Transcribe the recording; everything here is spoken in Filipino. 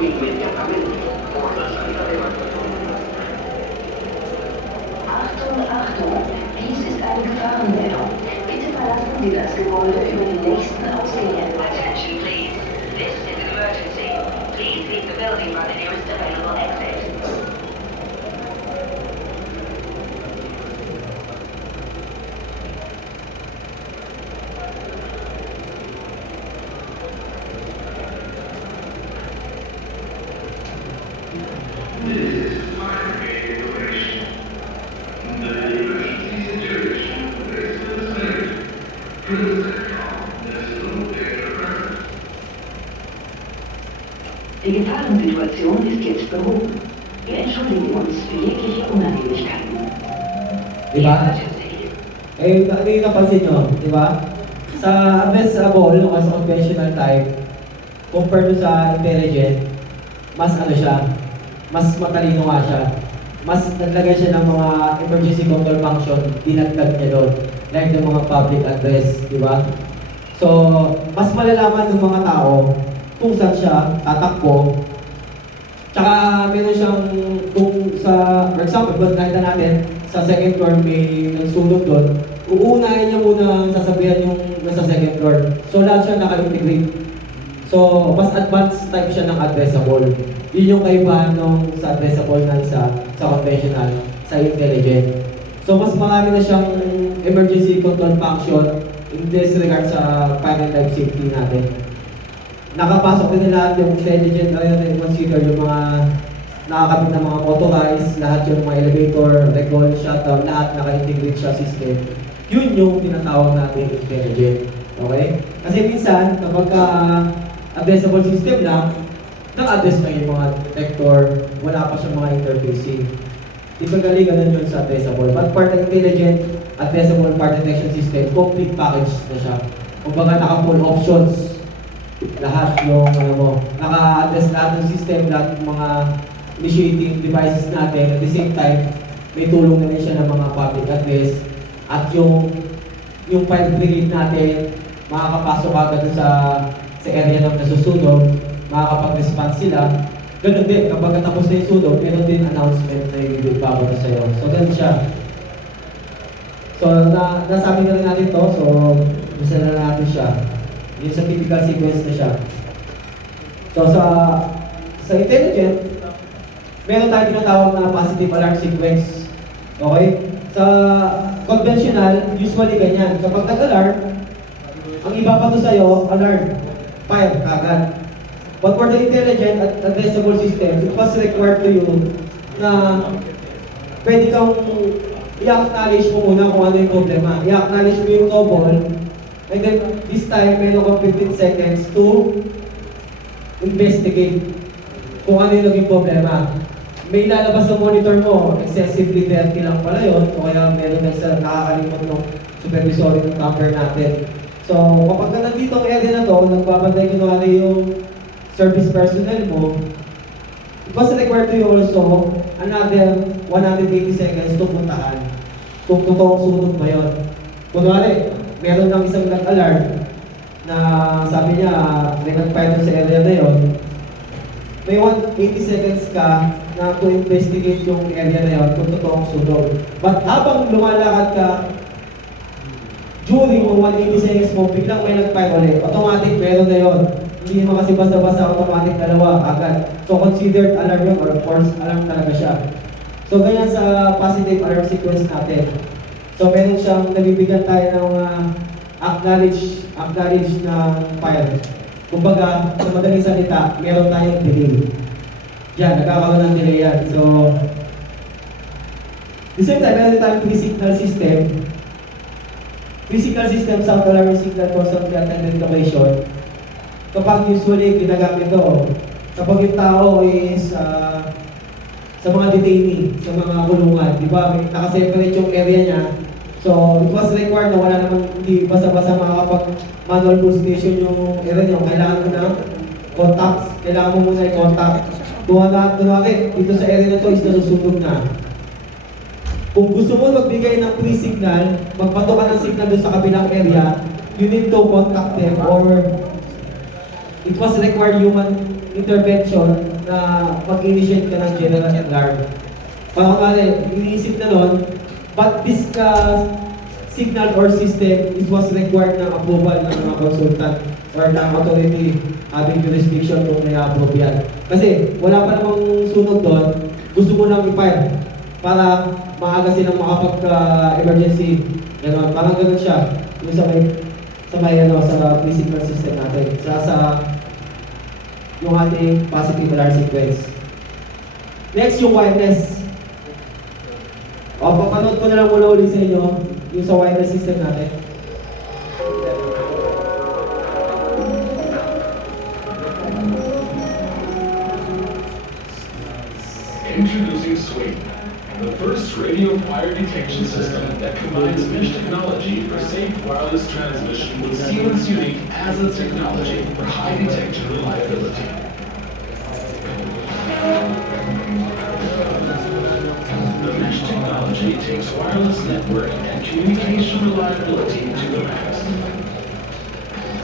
Achtung, Achtung, dies ist eine Gefahrenmeldung. Bitte verlassen Sie das Gebäude über die nächsten Ausgänge. Attention please. This is an emergency. Please leave the building by the nearest available exit. Die Gefahrensituation ist jetzt behoben. Wir entschuldigen uns für jegliche Unannehmlichkeiten. Diba? Eh, ano yung napansin nyo? Diba? Sa addressable, o sa conventional type, compared to sa intelligent, mas ano siya, mas matalino nga siya. Mas naglagay siya ng mga emergency control function, dinagdag niya doon. Like ng mga public address, di ba? So, mas malalaman ng mga tao kung saan siya tatakbo. Tsaka meron siyang, kung sa, for example, kung nakita natin, sa second floor may nagsunog doon, uunahin niya muna sasabihan yung nasa second floor. So, lahat siya naka-integrate. So, mas advanced type siya ng addressable. Yun yung kaibahan nung sa addressable na sa conventional, sa intelligent. So, mas marami na siyang emergency control function in this regard sa final life safety natin. Nakapasok din lahat yung intelligent area na i-consider yung mga nakakabit na mga motorized, lahat yung mga elevator, recall, shutdown, lahat naka-integrate siya system. Yun yung tinatawag natin intelligent. Okay? Kasi minsan, kapag addressable system lang, naka-address na yung mga detector, wala pa siyang mga interfacing. Typically, ganun yun sa addressable. But for the intelligent, addressable part detection system, complete package na siya. Kumbaga, naka-full options. Lahat yung, ano mo, naka-address lahat ng system, lahat ng mga initiating devices natin. At the same time, may tulong na rin siya ng mga public address. At yung file create natin, makakapasok agad sa area ng nasusunog, makakapag-response sila. Ganun din, kapag natapos na yung sunog, meron din announcement na ibibaba na sa'yo. So, ganun siya. So, nasabi na rin natin to, so, gusto na natin siya. Yun sa typical sequence na siya. So, sa intelligent, meron tayong tinatawag na positive alarm sequence. Okay? Sa conventional, usually ganyan. Kapag nag-alarm, ang ibabato sa'yo, alarm, fire, kagad. But for the intelligent at addressable system, it was required to you na pwede kang i-acknowledge mo muna kung ano yung problema. I-acknowledge mo yung trouble, and then this time, meron kang 15 seconds to investigate kung ano yung naging problema. May lalabas sa monitor mo, excessively dirty lang pala yun, o kaya meron na sa nakakalimot ng supervisory ng camper natin. So, kapag nandito ang area na to, nagbabantay kunwari yung service personnel mo, it was required to you also another 180 seconds to puntahan kung totoong sunog ba yun. Kunwari, meron ng isang nag-alarm na sabi niya, may nag-fire sa area na yun, may 180 seconds ka na to investigate yung area na yun kung totoong sunog. But habang lumalakad ka, during yung 180 seconds mo, biglang may nag-fire ulit. Automatic, meron na yun. Hindi naman kasi basta-basta automatic dalawa agad. So, considered alarm yun or false alarm talaga siya. So, ganyan sa positive alarm sequence natin. So, meron siyang nabibigyan tayo ng acknowledge ng fire. Kumbaga, sa madaling salita, meron tayong delay. Yan, nagkakaroon ng delay yan. So, the same time, meron tayong pre-signal system. Pre-signal system, sound alarm signal for some attended location. Kapag usually ginagamit ito, kapag yung tao is sa mga detainee, sa mga kulungan, di ba? May nakaseparate yung area niya. So, it was required na wala namang hindi basta-basta makakapag-manual pull station yung area niyo. Kailangan mo ng contacts. Kailangan mo muna i-contact. Kunwari, dito sa area na to is nasusunog na. Kung gusto mo magbigay ng pre-signal, magpato ka ng signal doon sa kabilang area, you need to contact them or it was required human intervention na mag-initiate ka ng general alarm. Parang kaya, iniisip na nun, but this signal or system, it was required ng approval ng mga consultant or ng authority having jurisdiction kung may approve yan. Kasi wala pa namang sunog doon, gusto mo lang i-file para maaga silang makapag-emergency. Ganon, parang ganon siya. Yung sa pre-signal system natin. Sa yung ating positive alarm sequence. Next, yung wireless. Papanood ko na lang muna ulit sa inyo yung sa wireless system natin. Introducing Swing, the first radio fire detection system that combines mesh technology for safe wireless transmission with Siemens Unique as a technology for high detection reliability. The mesh technology takes wireless network and communication reliability to the max.